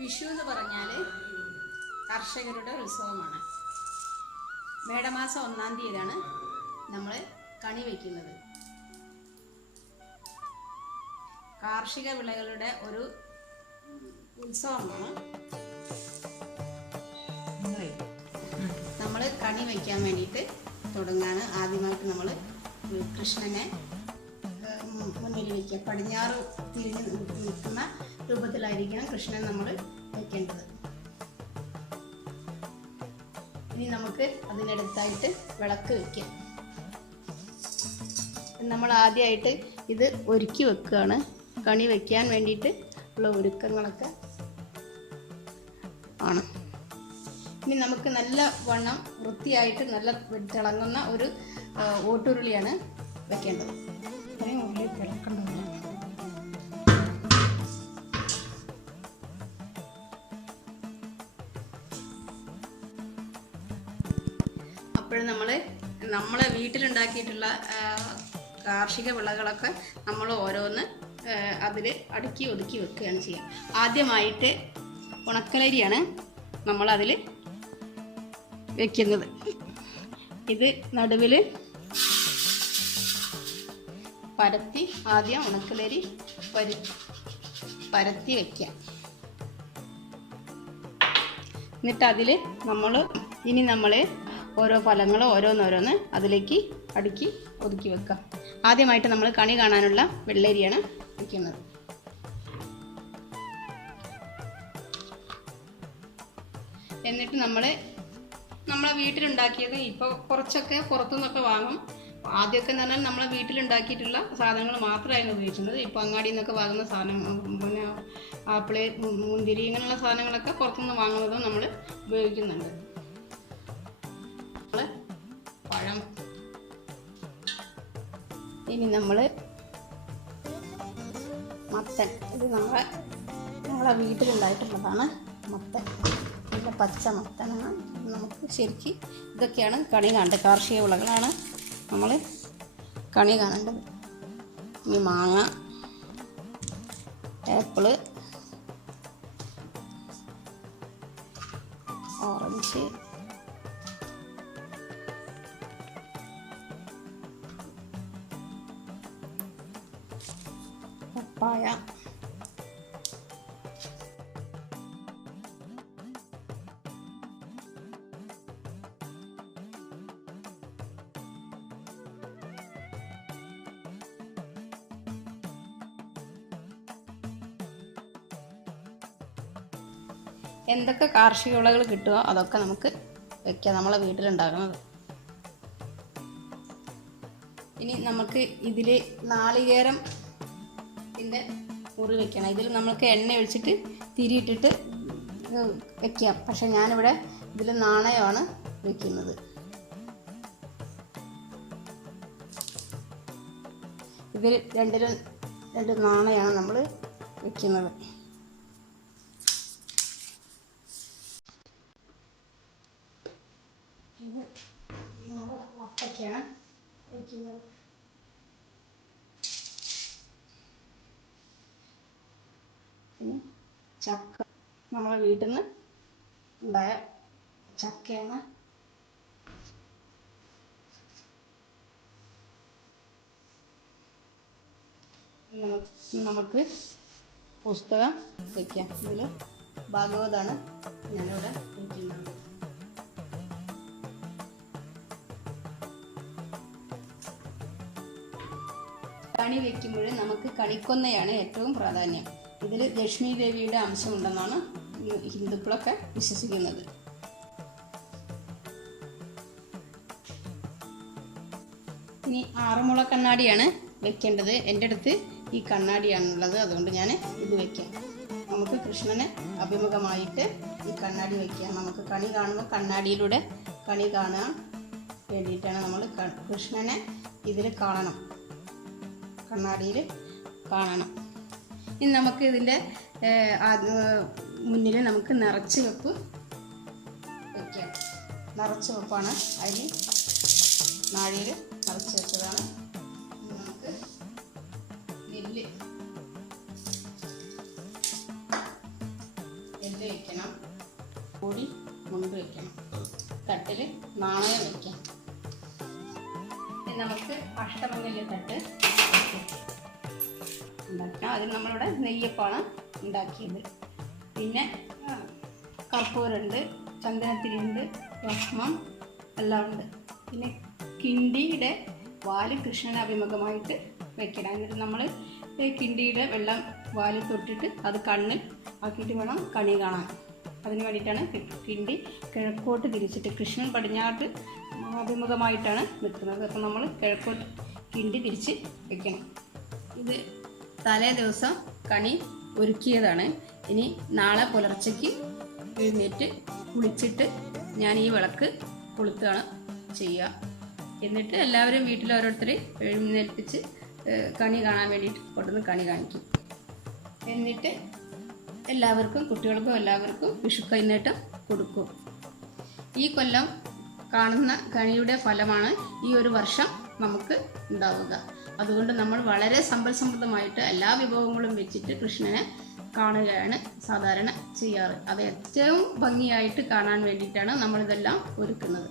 വിഷു എന്ന് പറഞ്ഞാൽ കർഷകരുടെ ഉത്സവമാണ്. മേടമാസം 1-ാം തീയതിയാണ് നമ്മൾ കണി വയ്ക്കുന്നത്. കാർഷിക വിളകളുടെ ഒരു ഉത്സവമാണ്. നമ്മൾ കണി വയ്ക്കാൻ വേണ്ടിയിട്ട് തുടങ്ങാണ്. ആദ്യമായിട്ട് നമ്മൾ കൃഷ്ണനെ മുന്നിൽ വയ്ക്കുക. പടിഞ്ഞാറ് തിരിഞ്ഞ് നിൽക്കുന്ന രൂപത്തിലായിരിക്കണം കൃഷ്ണൻ നമ്മൾ വയ്ക്കേണ്ടത്. ഇനി നമുക്ക് അതിനടുത്തായിട്ട് വിളക്ക് വയ്ക്കാം. നമ്മൾ ആദ്യമായിട്ട് ഇത് ഒരുക്കി വെക്കുകയാണ്. കണി വയ്ക്കാൻ വേണ്ടിയിട്ട് ഉള്ള ഒരുക്കങ്ങളൊക്കെ ആണ്. ഇനി നമുക്ക് നല്ല വണ്ണം വൃത്തിയായിട്ട് നല്ല തിളങ്ങുന്ന ഒരു ഓട്ടുരുളിയാണ് വെക്കേണ്ടത്. ഉള്ളി തിളക്കേണ്ടത്. അപ്പോൾ നമ്മളെ വീട്ടിലുണ്ടാക്കിയിട്ടുള്ള കാർഷിക വിളകളൊക്കെ നമ്മൾ ഓരോന്ന് അതിൽ അടുക്കി ഒതുക്കി വെക്കുകയാണ് ചെയ്യുക. ആദ്യമായിട്ട് ഉണക്കലരിയാണ് നമ്മളതിൽ വെക്കുന്നത്. ഇത് നടുവിൽ പരത്തി ആദ്യം ഉണക്കലരി പരത്തി വയ്ക്കാം. എന്നിട്ട് അതിൽ നമ്മൾ ഓരോ ഫലങ്ങൾ ഓരോന്നോരോന്ന് അതിലേക്ക് അടുക്കി ഒതുക്കി വെക്കാം. ആദ്യമായിട്ട് നമ്മൾ കണി കാണാനുള്ള വെള്ളരിയാണ് വയ്ക്കുന്നത്. എന്നിട്ട് നമ്മളെ വീട്ടിലുണ്ടാക്കിയത് ഇപ്പോൾ കുറച്ചൊക്കെ പുറത്തുനിന്നൊക്കെ വാങ്ങും. ആദ്യമൊക്കെ എന്ന് പറഞ്ഞാൽ നമ്മളെ വീട്ടിലുണ്ടാക്കിയിട്ടുള്ള സാധനങ്ങൾ മാത്രമായിരുന്നു ഉപയോഗിക്കുന്നത്. ഇപ്പോൾ അങ്ങാടിയിൽ നിന്നൊക്കെ വാങ്ങുന്ന സാധനം, പിന്നെ ആപ്പിള്, മുന്തിരി, ഇങ്ങനെയുള്ള സാധനങ്ങളൊക്കെ പുറത്തുനിന്ന് വാങ്ങുന്നതും നമ്മൾ ഉപയോഗിക്കുന്നുണ്ട്. പഴം. ഇനി നമ്മൾ മത്തൻ. ഇത് നമ്മളെ വീട്ടിലുണ്ടായിട്ടുള്ളതാണ് മത്തൻ. നല്ല പച്ച മത്തനാണ്. നമുക്ക് ശരിക്കും ഇതൊക്കെയാണ് കണി കാണേണ്ടത്. കാർഷിക വിളകളാണ് നമ്മൾ കണി കാണേണ്ടത്. ഇനി മാങ്ങ, ആപ്പിള്, ഓറഞ്ച്, പപ്പായ, എന്തൊക്കെ കാർഷിക വിളകൾ കിട്ടുമോ അതൊക്കെ നമുക്ക് വെക്കാം, നമ്മളെ വീട്ടിലുണ്ടാകുന്നത്. ഇനി നമുക്ക് ഇതിൽ നാളികേരത്തിൻ്റെ മുറി വെക്കണം. ഇതിൽ നമുക്ക് എണ്ണ ഒഴിച്ചിട്ട് തിരിയിട്ടിട്ട് വെക്കാം. പക്ഷെ ഞാനിവിടെ ഇതിൽ നാണയമാണ് വെക്കുന്നത്. ഇതിൽ രണ്ട് നാണയമാണ് നമ്മൾ വെക്കുന്നത്. മത്തയ്ക്കാണ് വയ്ക്കുന്നത്. പിന്നെ ചക്ക, നമ്മളെ വീട്ടിൽ നിന്ന് ഉണ്ടായ ചക്കയാണ്. നമുക്ക് പുസ്തകം വയ്ക്കാം. ഇതിൽ ഭാഗവതാണ് ഞാനിവിടെ വയ്ക്കുന്നത്. കണി വയ്ക്കുമ്പോൾ നമുക്ക് കണിക്കൊന്നയാണ് ഏറ്റവും പ്രാധാന്യം. ഇതിൽ ലക്ഷ്മി ദേവിയുടെ അംശമുണ്ടെന്നാണ് ഹിന്ദുക്കളൊക്കെ വിശ്വസിക്കുന്നത്. ഇനി 6 മുള കണ്ണാടിയാണ് വെക്കേണ്ടത്. എൻ്റെ അടുത്ത് ഈ കണ്ണാടിയാണുള്ളത്, അതുകൊണ്ട് ഞാൻ ഇത് വയ്ക്കാം. നമുക്ക് കൃഷ്ണന് അഭിമുഖമായിട്ട് ഈ കണ്ണാടി വയ്ക്കാം. നമുക്ക് കണി കാണുമ്പോൾ കണ്ണാടിയിലൂടെ കണി കാണാൻ വേണ്ടിയിട്ടാണ് നമ്മൾ കൃഷ്ണനെ ഇതിൽ കാണണം, കണ്ണാടിയിൽ കാണണം. ഇനി നമുക്ക് ഇതിൻ്റെ മുന്നിൽ നമുക്ക് നിറച്ച് വെപ്പ് വയ്ക്കാം. നിറച്ച് വെപ്പാണ്. അരി നാഴിയിൽ നിറച്ച് വെച്ചതാണ്. നമുക്ക് നെല്ല് വയ്ക്കണം, കൂടി മുണ്ട് വയ്ക്കണം, തട്ടിൽ നാണയം വയ്ക്കാം. നമുക്ക് അഷ്ടമംഗല്യ തട്ട് ഉണ്ടാക്കണം. അതിന് നമ്മളിവിടെ നെയ്യപ്പാണ് ഉണ്ടാക്കിയത്. പിന്നെ കർപ്പൂരമുണ്ട്, ചന്ദനത്തിരിയുണ്ട്, ഭസ്മം എല്ലാം ഉണ്ട്. പിന്നെ കിണ്ടിയുടെ വാല് കൃഷ്ണന് അഭിമുഖമായിട്ട് വെക്കണം. എന്നിട്ട് നമ്മൾ കിണ്ടിയുടെ വെള്ളം വാലിൽ തൊട്ടിട്ട് അത് കണ്ണിൽ ആക്കിയിട്ട് വേണം കണി കാണാൻ. അതിന് വേണ്ടിയിട്ടാണ് കിണ്ടി കിഴക്കോട്ട് തിരിച്ചിട്ട്, കൃഷ്ണൻ പടിഞ്ഞാട്ട് അഭിമുഖമായിട്ടാണ് നിൽക്കുന്നത്. അപ്പം നമ്മൾ കിഴക്കോട്ട് കിണ്ടി തിരിച്ച് വെക്കണം. ഇത് തലേ ദിവസം കണി ഒരുക്കിയതാണ്. ഇനി നാളെ പുലർച്ചയ്ക്ക് എഴുന്നേറ്റ് കുളിച്ചിട്ട് ഞാൻ ഈ വിളക്ക് കൊളുത്തുകയാണ് ചെയ്യുക. എന്നിട്ട് എല്ലാവരും വീട്ടിൽ ഓരോരുത്തർ എഴുന്നേൽപ്പിച്ച് കണി കാണാൻ വേണ്ടിയിട്ട് കൊണ്ടുവന്ന് കണി കാണിക്കും. എന്നിട്ട് എല്ലാവർക്കും, കുട്ടികൾക്കും എല്ലാവർക്കും വിഷു കൈനീട്ടം കൊടുക്കും. ഈ കൊല്ലം കാണുന്ന കണിയുടെ ഫലമാണ് ഈ ഒരു വർഷം നമുക്ക് ഉണ്ടാവുക. അതുകൊണ്ട് നമ്മൾ വളരെ സമ്പൽ സമൃദ്ധമായിട്ട് എല്ലാ വിഭവങ്ങളും വെച്ചിട്ട് കൃഷ്ണനെ കാണുകയാണ് സാധാരണ ചെയ്യാറ്. അത് ഏറ്റവും ഭംഗിയായിട്ട് കാണാൻ വേണ്ടിയിട്ടാണ് നമ്മളിതെല്ലാം ഒരുക്കുന്നത്.